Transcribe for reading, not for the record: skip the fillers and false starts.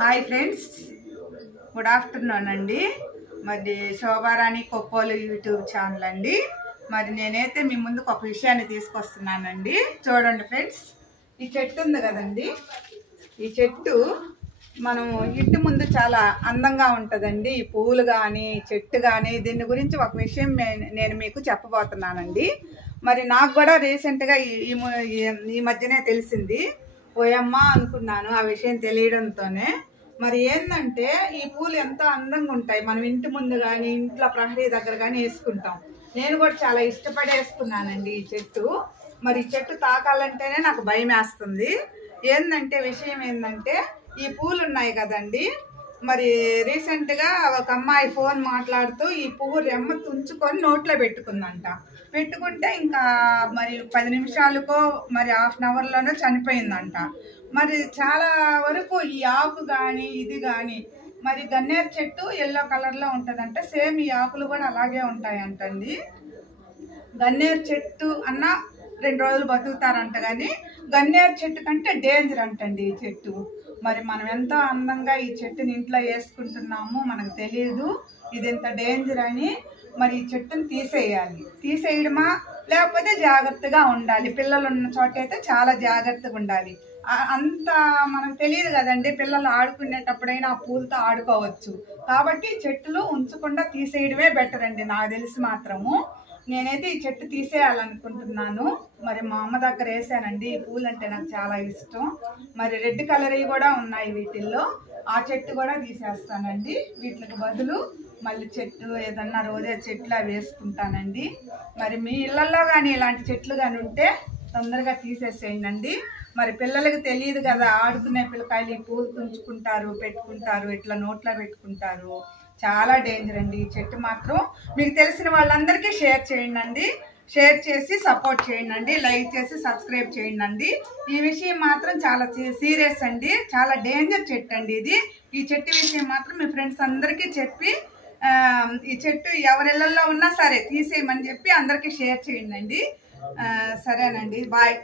Hi friends, good afternoon అండి. మరి Shobharani Koppolu YouTube channel అండి. మరి నేనైతే మీ ముందుకు ఒక విషయాన్ని తీసుకొస్తున్నానండి. చూడండి ఫ్రెండ్స్, ఈ చెట్టు ఉంది కదండి. ఈ చెట్టు మనం ఇంటి ముందు చాలా అందంగా ఉంటుందండి. ఈ పువ్వులు కానీ చెట్టు కానీ దీని గురించి ఒక విషయం నేను మీకు చెప్పబోతున్నానండి. మరి నాకు కూడా రీసెంట్గా ఈ మధ్యనే తెలిసింది. ఓయమ్మ అనుకున్నాను ఆ విషయం తెలియడంతోనే. మరి ఏంటంటే ఈ పూలు ఎంతో అందంగా ఉంటాయి. మనం ఇంటి ముందు కానీ ఇంట్లో ప్రహరీ దగ్గర కానీ వేసుకుంటాం. నేను కూడా చాలా ఇష్టపడి వేసుకున్నానండి ఈ చెట్టు. మరి ఈ చెట్టు తాకాలంటేనే నాకు భయం వేస్తుంది. ఏంటంటే విషయం ఏంటంటే ఈ పూలు ఉన్నాయి కదండి. మరి రీసెంట్గా ఒక అమ్మాయి ఫోన్ మాట్లాడుతూ ఈ పువ్వు రెమ్మ తుంచుకొని నోట్లో పెట్టుకుందంట. పెట్టుకుంటే ఇంకా మరి 10 నిమిషాలకో మరి హాఫ్ అన్ అవర్లోనో చనిపోయిందంట. మరి చాలా వరకు ఈ ఆకు కానీ ఇది కానీ మరి గన్నేరు చెట్టు ఎల్లో కలర్లో ఉంటుందంట. సేమ్ ఈ ఆకులు కూడా అలాగే ఉంటాయంటండి. గన్నేరు చెట్టు అన్న 2 రోజులు బతుకుతారంట, కానీ గన్నేరు చెట్టు కంటే డేంజర్ అంటండి ఈ చెట్టు. మరి మనం ఎంతో అందంగా ఈ చెట్టుని ఇంట్లో వేసుకుంటున్నాము, మనకు తెలియదు ఇది ఎంత డేంజర్ అని. మరి ఈ చెట్టుని తీసేయడమా లేకపోతే జాగ్రత్తగా ఉండాలి. పిల్లలు ఉన్న చోట అయితే చాలా జాగ్రత్తగా ఉండాలి. అంత మనకు తెలియదు కదండి. పిల్లలు ఆడుకునేటప్పుడైనా ఆ పూలతో ఆడుకోవచ్చు. కాబట్టి చెట్టులు ఉంచకుండా తీసేయడమే బెటర్ అండి నాకు తెలిసి మాత్రము. నేనైతే ఈ చెట్టు తీసేయాలనుకుంటున్నాను. మరి మా అమ్మ దగ్గర వేసానండి. ఈ పూలు అంటే నాకు చాలా ఇష్టం. మరి రెడ్ కలర్ కూడా ఉన్నాయి వీటిల్లో. ఆ చెట్టు కూడా తీసేస్తానండి. వీటికి బదులు మళ్ళీ చెట్టు ఏదన్నా రోజే చెట్లు వేసుకుంటానండి. మరి మీ ఇళ్లలో కానీ ఇలాంటి చెట్లు కానీ ఉంటే తొందరగా తీసేసేయండి. మరి పిల్లలకి తెలియదు కదా, ఆడుకునే పిల్లకాయలు ఈ పూలు తుంచుకుంటారు, పెట్టుకుంటారు, ఇట్లా నోట్లో పెట్టుకుంటారు. చాలా డేంజర్ అండి ఈ చెట్టు మాత్రం. మీకు తెలిసిన వాళ్ళందరికీ షేర్ చేయండి. షేర్ చేసి సపోర్ట్ చేయండి. లైక్ చేసి సబ్స్క్రైబ్ చేయండి. ఈ విషయం మాత్రం చాలా సీరియస్ అండి. చాలా డేంజర్ చెట్టు అండి ఇది. ఈ చెట్టు విషయం మాత్రం మీ ఫ్రెండ్స్ అందరికీ చెప్పి ఈ చెట్టు ఎవరిళ్ళల్లో ఉన్నా సరే తీసేయమని చెప్పి అందరికీ షేర్ చేయండి. సరేనండి, బాయ్.